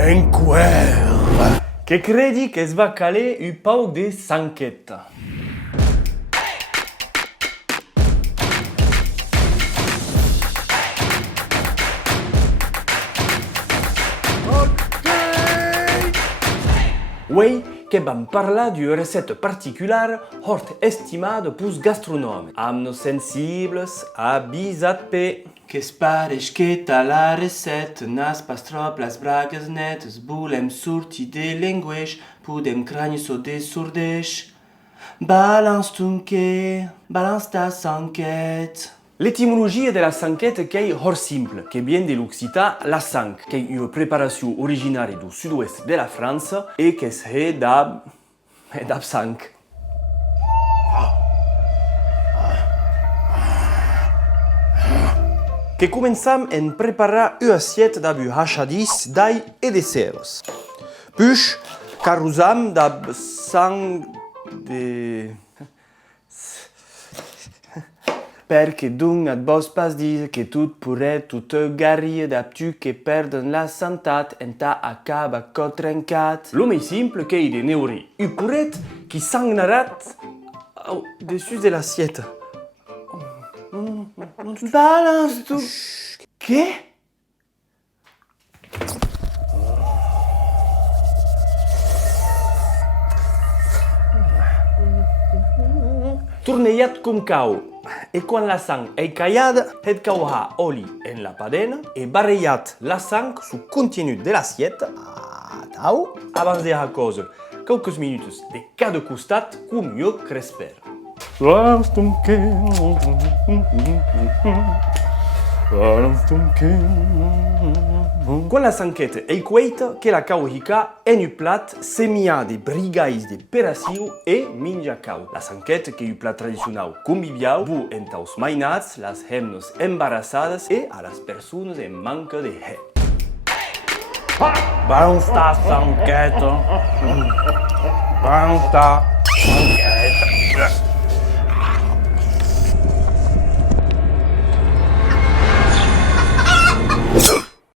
Enquer. Che credi che va calare un pau de sanchetta? Oui, che vam parlar d'une recette particulière hort estimada pus gastronomi. Amno sensibles a bisat pe. Que spareix que ta la recette nas pas trop las bragues netes, volem sortir de l'engueix, podem crani so de sordeix. Balance tunque, balance ta sanquette. L'étymologie de la sanquette est hors simple, qui vient de l'occitan la sang, qui est une préparation originaire du sud-ouest de la France et qui est d'ab sang. Que començam en preparar une assiette d'ab hachadís d'ail et de ceros. Puis, carrosam d'ab sang de... Perché donc et vos pas dire que tout pourrait tout garrir d'abtu que perdent la santat en ta acaba cotrencat. L'homme est simple qu'il est neuri. Un pourrait qui s'engnarat au-dessus de l'assiette. Balance tout. Qu'est? Tourneiat com cau. E quan la sang est caillada, het cauha oli en la padena e barrejat la sang su contingut de l'assiette abans de cose quelques minutes de cada costat com jo cresper. Quan la sanqueta est cueita, que la cauhica en un plat semia de brigais de perassiu e minja cau. La sanqueta que est un plat tradicional convivial, bu entaus mainats, las hemnos embarazadas e a las personas en manca de he. Balance ta sanqueta. Balance ta sanqueta.